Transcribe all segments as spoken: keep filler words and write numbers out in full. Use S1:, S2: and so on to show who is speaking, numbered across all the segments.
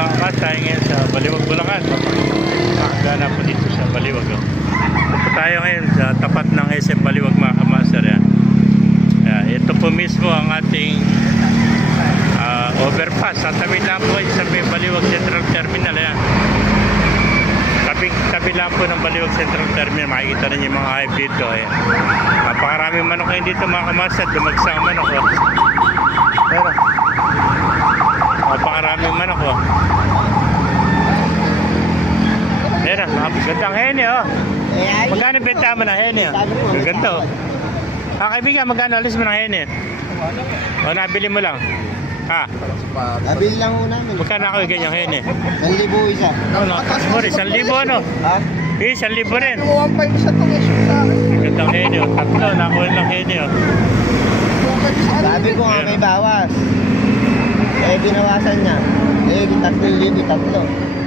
S1: kamas, tayo ngayon sa Baliwag, Bulacan. Nakagana po dito sa Baliwag. Oh. Ito tayo ngayon sa tapat ng S M Baliwag, mga kamasar. Yan. Yan. Ito po mismo ang ating uh, overpass. Sa tabi lang po sa Baliwag Central Terminal. Yan. Tabi, tabi lang po ng Baliwag Central Terminal. Makikita rin yung mga hype dito. Yan. Napakaraming manok ngayon dito, mga kamasar. Dumagsa ang manok. Oh. Pero napakaraming manok, oh. Ayan, oh, gandang hene, oh. Magkano benta mo na hene, oh? Ganda, oh. Ah, kaibigan, magkano alis mo ng hene? O, nabili mo lang. Ha?
S2: Nabili lang ho namin.
S1: Magkano ako yung ganyang hene?
S2: Isang libo isa.
S1: Ano? Sorry, isang libo, ano?
S2: Ha?
S1: Eh, isang libo rin.
S2: one point five isa itong issue sa akin.
S1: Gandang hene, oh. Tatlo, nakuha lang hene, oh.
S2: Sabi ko nga may bawas. Eh, binawasan niya. Eh, tatlo libo, tatlo.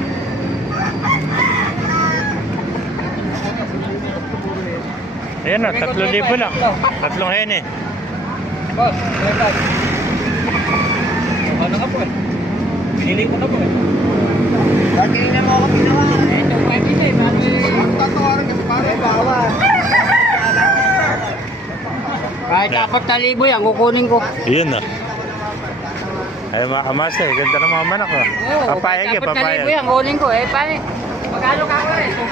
S1: Ayan, oh, tatlo libo lang. Tatlong hene.
S3: Boss, boss. Ano ka po eh? Pinili ko na po eh.
S2: Bakit hindi mo ako ginawa?
S3: Eh, ito pa yung isa eh.
S2: Ang tatawaran kasi parang bawas.
S3: Kahit apat na libo yan, kukunin ko.
S1: Yun, oh. Ay, mga kamasay, ganda ng mga manok, oh. Papayag yun,
S3: Kahit apat na
S1: papayag.
S3: libo yan, kukunin ko eh. Pare, magkano ka ko eh?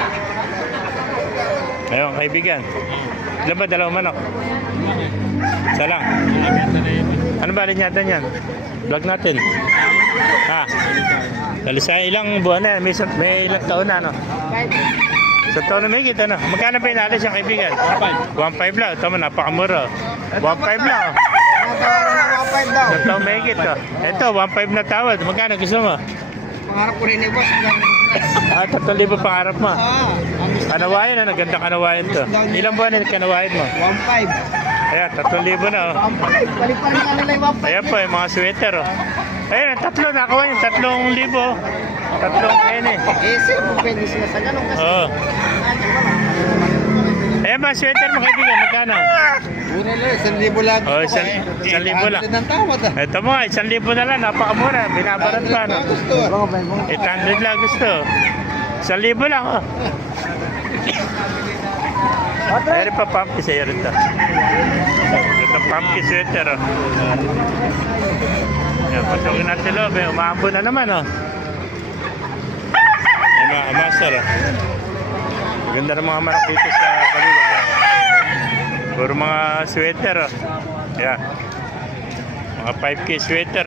S1: Ayun, kaibigan. Ilan ba dalawang manok? Isa lang. Ano ba rin yata niyan? Vlog natin. Ha? Dalisay, ilang buwan na yan? May, isang- may ilang taon na, no? Sa taon na may kita, no? Magkano pa inalis yung kaibigan? one five lang. Ito mo, napakamura. one five lang.
S2: Tatawaran ng one five daw.
S1: Sa taon may kita. Ito, one five na tawad. Magkano gusto mo?
S2: Pangarap ko rin eh, boss.
S1: Ah, tatlong libo pangarap mo.
S2: Ah, ang gusto
S1: Kanawayan, ano? Ganda kanawayan to. Ilang buwan na kanawayan mo?
S2: one five.
S1: Ayan, tatlong libo na, oh.
S2: one five. Balik pa rin ka nila yung one five.
S1: Ayan po, yung mga sweater, oh. Ayan, ang tatlo, nakawa yung tatlong libo. Tatlong hene.
S2: Eh, sir, pwede sila sa ganun kasi.
S1: Oo. Ayan ba, sweater mo, kaibigan, magkano?
S2: Una lang, isang libo lang.
S1: Oh, isang, isang libo lang.
S2: ng tawad ah.
S1: Ito mo, isang libo na lang, napakamura. Binabarat pa, no?
S2: Gusto ah.
S1: eight hundred lang gusto. Isang libo lang, oh. Meron pa pumpkin sa'yo rin to. Ito pumpkin sweater, oh. Ayan, pasukin natin loob, eh. Umaambo na naman, oh. Ayan, mga kamasar, oh. Ganda ng mga manok dito sa Baliwag, oh. Puro mga sweater, oh. Ayan. Mga five K sweater.